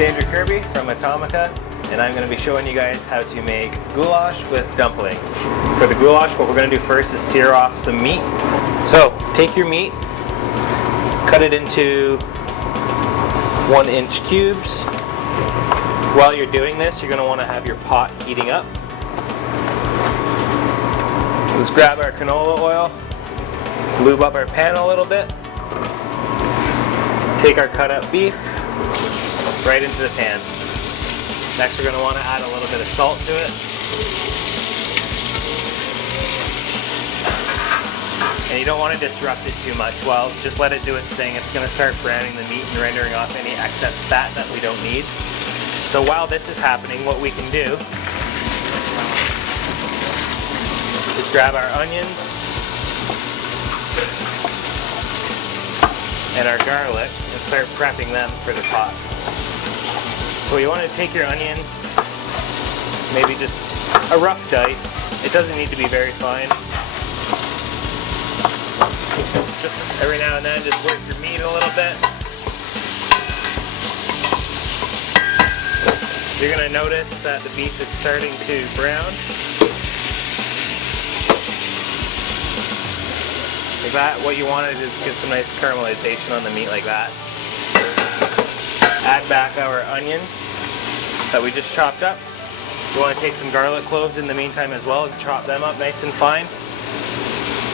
Andrew Kirby from Atomica, and I'm going to be showing you guys how to make goulash with dumplings. For the goulash, what we're going to do first is sear off some meat. So take your meat, cut it into 1-inch cubes. While you're doing this, you're going to want to have your pot heating up. Let's grab our canola oil, lube up our pan a little bit, take our cut up beef right into the pan. Next, we're going to want to add a little bit of salt to it. And you don't want to disrupt it too much. Well, just let it do its thing. It's going to start browning the meat and rendering off any excess fat that we don't need. So while this is happening, what we can do is grab our onions and our garlic and start prepping them for the pot. So you want to take your onion, maybe just a rough dice. It doesn't need to be very fine. Just every now and then, just work your meat a little bit. You're going to notice that the beef is starting to brown. Like that, what you want is get some nice caramelization on the meat like that. Add back our onion that we just chopped up. You want to take some garlic cloves in the meantime as well and chop them up nice and fine,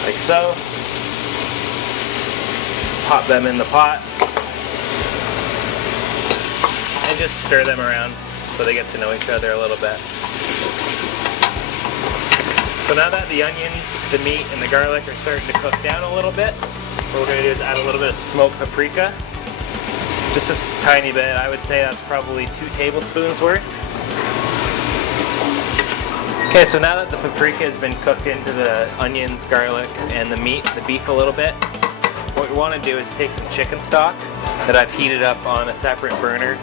like so. Pop them in the pot and just stir them around so they get to know each other a little bit. So now that the onions, the meat, and the garlic are starting to cook down a little bit, what we're going to do is add a little bit of smoked paprika. Just a tiny bit. I would say that's probably 2 tablespoons worth. Okay, so now that the paprika has been cooked into the onions, garlic, and the meat, the beef a little bit, what we want to do is take some chicken stock that I've heated up on a separate burner.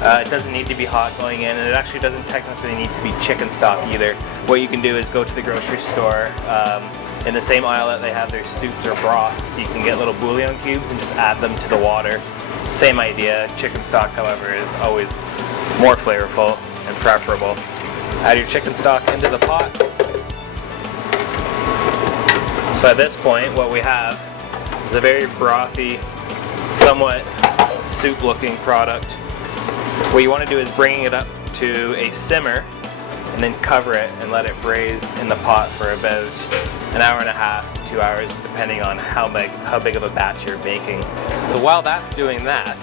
It doesn't need to be hot going in, and it actually doesn't technically need to be chicken stock either. What you can do is go to the grocery store, in the same aisle that they have their soups or broths, you can get little bouillon cubes and just add them to the water. Same idea. Chicken stock, however, is always more flavorful and preferable. Add your chicken stock into the pot. So at this point, what we have is a very brothy, somewhat soup-looking product. What you want to do is bring it up to a simmer and then cover it and let it braise in the pot for about an hour and a half to 2 hours, depending on how big of a batch you're making. So while that's doing that,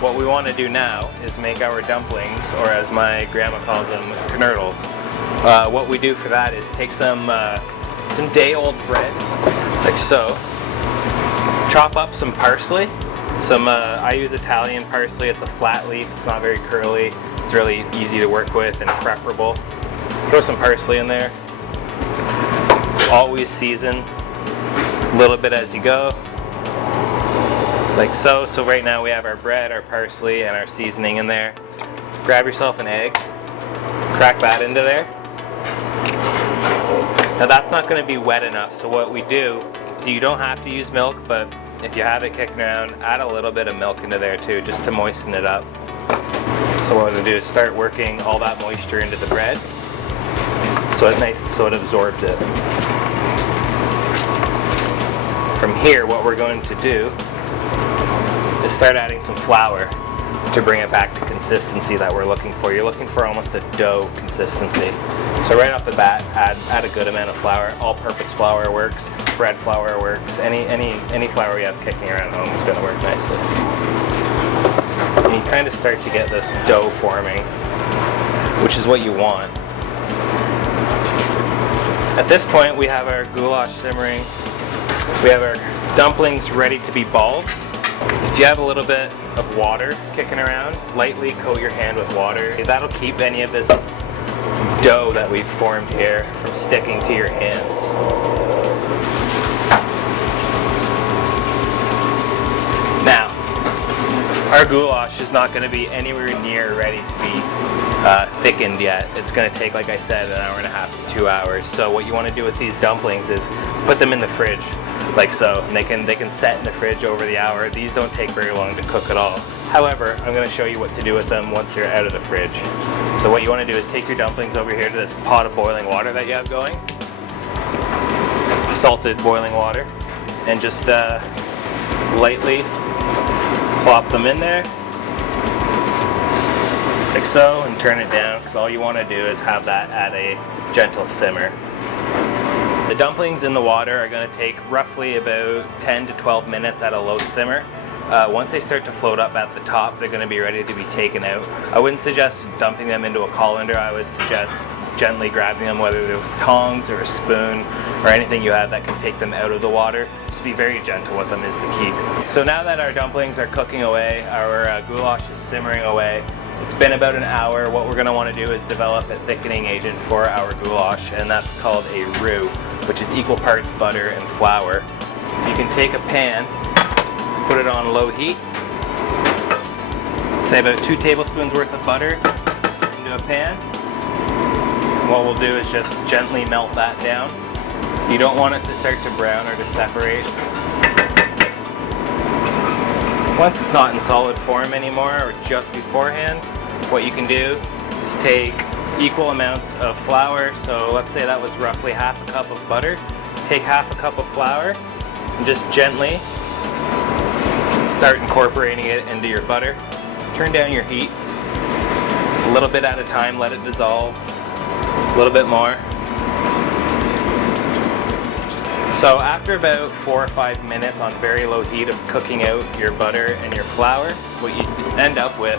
what we want to do now is make our dumplings, or as my grandma calls them, knödels. What we do for that is take some day-old bread, like so. Chop up some parsley. I use Italian parsley. It's a flat leaf. It's not very curly. It's really easy to work with and preferable. Throw some parsley in there. Always season a little bit as you go, like so. So right now we have our bread, our parsley, and our seasoning in there. Grab yourself an egg, crack that into there. Now that's not going to be wet enough, so what we do is, you don't have to use milk, but if you have it kicking around, add a little bit of milk into there too, just to moisten it up. So what we're going to do is start working all that moisture into the bread, so it absorbs it. From here, what we're going to do is start adding some flour to bring it back to consistency that we're looking for. You're looking for almost a dough consistency. So right off the bat, add a good amount of flour. All-purpose flour works. Bread flour works. Any flour you have kicking around at home is going to work nicely. And you kind of start to get this dough forming, which is what you want. At this point, we have our goulash simmering. We have our dumplings ready to be balled. If you have a little bit of water kicking around, lightly coat your hand with water. That'll keep any of this dough that we've formed here from sticking to your hands. Now, our goulash is not going to be anywhere near ready to be thickened yet. It's going to take, like I said, an hour and a half to 2 hours. So what you want to do with these dumplings is put them in the fridge, like so, and they can set in the fridge over the hour. These don't take very long to cook at all. However, I'm going to show you what to do with them once they're out of the fridge. So what you want to do is take your dumplings over here to this pot of boiling water that you have going. Salted boiling water. And just lightly plop them in there. Like so, and turn it down, because all you want to do is have that at a gentle simmer. The dumplings in the water are going to take roughly about 10 to 12 minutes at a low simmer. Once they start to float up at the top, they're going to be ready to be taken out. I wouldn't suggest dumping them into a colander. I would suggest gently grabbing them, whether they're with tongs or a spoon or anything you have that can take them out of the water. Just be very gentle with them is the key. So now that our dumplings are cooking away, our goulash is simmering away. It's been about an hour. What we're going to want to do is develop a thickening agent for our goulash, and that's called a roux, which is equal parts butter and flour. So you can take a pan, put it on low heat, say about 2 tablespoons worth of butter into a pan. And what we'll do is just gently melt that down. You don't want it to start to brown or to separate. Once it's not in solid form anymore, or just beforehand, what you can do is take equal amounts of flour. So let's say that was roughly half a cup of butter. Take half a cup of flour and just gently start incorporating it into your butter. Turn down your heat a little bit at a time, let it dissolve a little bit more. So after about 4 or 5 minutes on very low heat of cooking out your butter and your flour, what you end up with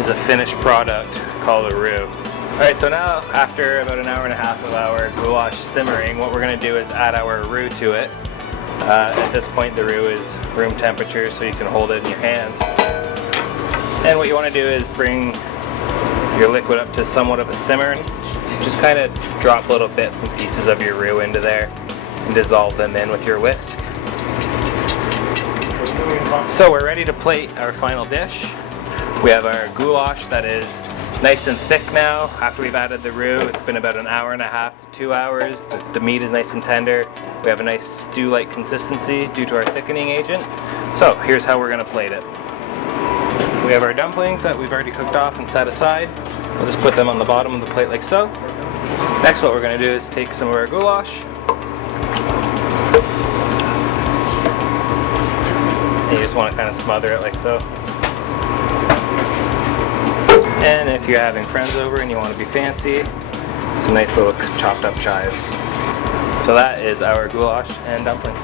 is a finished product called a roux. Alright, so now after about an hour and a half of our goulash simmering, what we're going to do is add our roux to it. At this point the roux is room temperature, so you can hold it in your hand. And what you want to do is bring your liquid up to somewhat of a simmer. Just kind of drop little bits and pieces of your roux into there and dissolve them in with your whisk. So we're ready to plate our final dish. We have our goulash that is nice and thick now. After we've added the roux, it's been about an hour and a half to 2 hours. The meat is nice and tender. We have a nice stew-like consistency due to our thickening agent. So here's how we're going to plate it. We have our dumplings that we've already cooked off and set aside. We'll just put them on the bottom of the plate like so. Next, what we're going to do is take some of our goulash. And you just want to kind of smother it like so. And if you're having friends over and you want to be fancy, some nice little chopped up chives. So that is our goulash and dumplings.